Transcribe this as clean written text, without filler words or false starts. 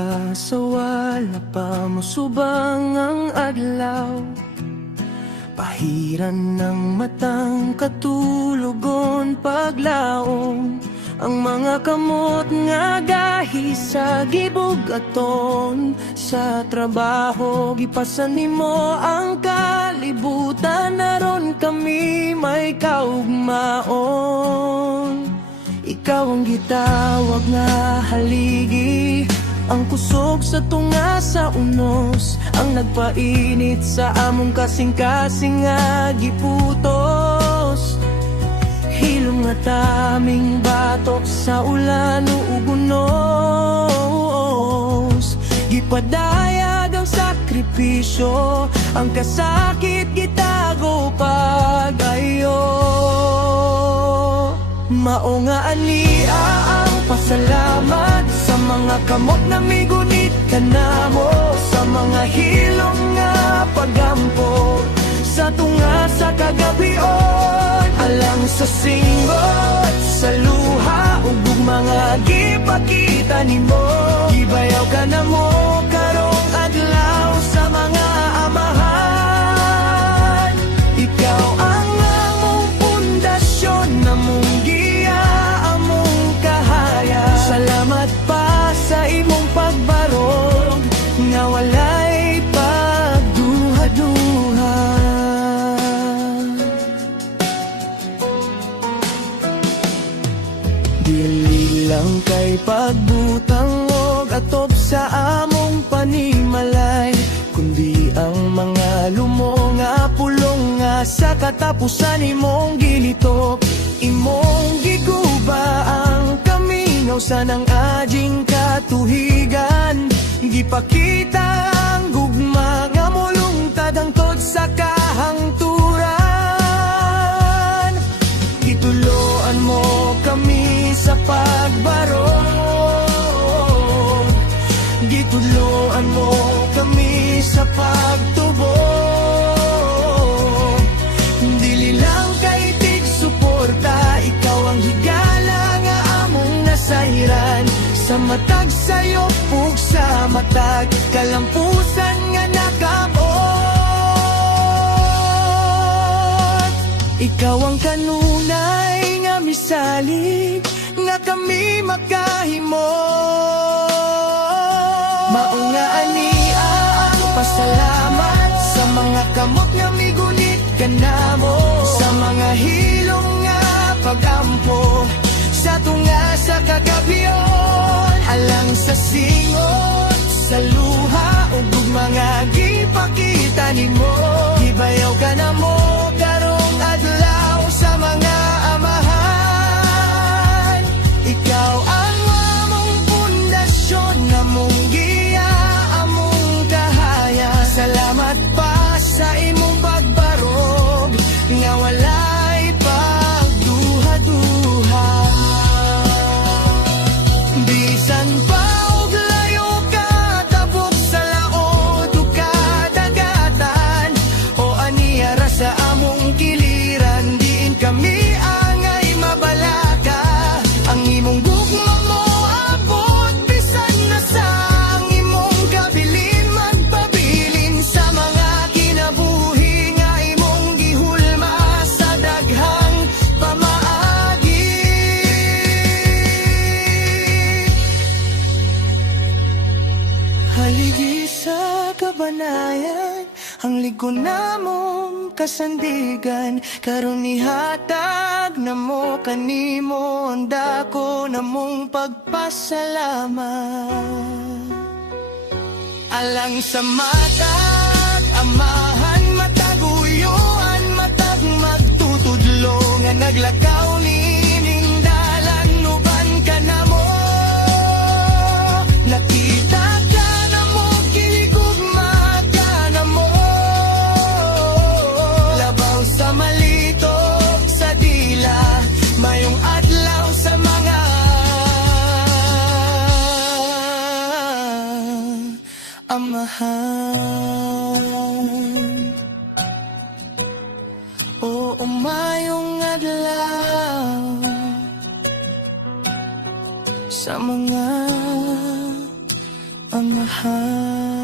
makasawala pa mo subang ang adlaw. Pahiran ng matang katulogon paglaom. Ang mga kamot nga gahi sa gibugaton. Sa trabaho gipasan nimo ang kalibutan. Naron kami may kaugmaon. Ikaw ang gitawag nga haligi, ang kusog sa tunga sa unos, ang nagpainit sa among kasing-kasing nga giputos. Hilom nga taming batok sa ulan ug unos. Gipadayag ang sakripisyo, ang kasakit gitago pag-ayo. Mao nga ania ang pasalamat sa mga kamot na migunit ka namo, sa mga hilong nga pagampo sa tunga sa kagabion. Alang sa singgot, sa luha ug mga gipakita nimo, gibayaw ka na mo karong adlaw sa mga amahan. Ikaw ang among pundasyon, namong giya among kahaya. Salamat pa sa imong pagbarog nga walay pagduha-duha. Dili lang kay pagbutang og atop sa among panimalay, kundi ang mga lumo nga pulong nga sa katapusan imong gilitok. Imong giguba ang kaminaw sa nang ading katuhigan. Gipakita ang gugma nga mulungtad hangtod sa kahangturan. Gituloan mo kami sa pagbarog, gituloan mo kami sa pagtubo. Dili lang kay tig suporta, ikaw ang higala nga among nasairan. Sa matag sayo ug sa matag kalampusan nga nakabot. Ikaw ang kanunay nga misalig nga kami makahimo. Mao nga ania ang pasalamat sa mga kamot nga migunit ka namo, sa mga hilong nga pagampo sa tunga sa kagabion. Alang sa singot, sa luha ug mga gipakita nimo, gibayaw ka na mo karong adlaw sa mga amahan. Ikaw ang among pundasyon, namong giya among kahaya. Salamat pa sa imong pagbarog nga walay pagduha-duha. Bisan pa og layo ka tabok sa laod ug kadagatan, o aniya ra sa among kiliran, diin kami angay mabalaka. Ang imong gugma mo abot bisan na sa ang imong kabilin, magpabilin sa mga kinabuhi nga imong gihulma sa daghang pamaagi. Haligi sa kabanayan, ang ligon namong kasandigan. Karon ihatag namo kanimo ang dako namong pagpasalamat. Alang sa matag amahan, matag uyuan, matag magtutudlo nga naglakaw nining dalan, nuban ka namo. Nakita ka namo, kiligugma ka namo. Labaw sa malitok sa dila, mayong adlaw sa mga amahan. Oo, mayong adlaw sa mga ang mahal.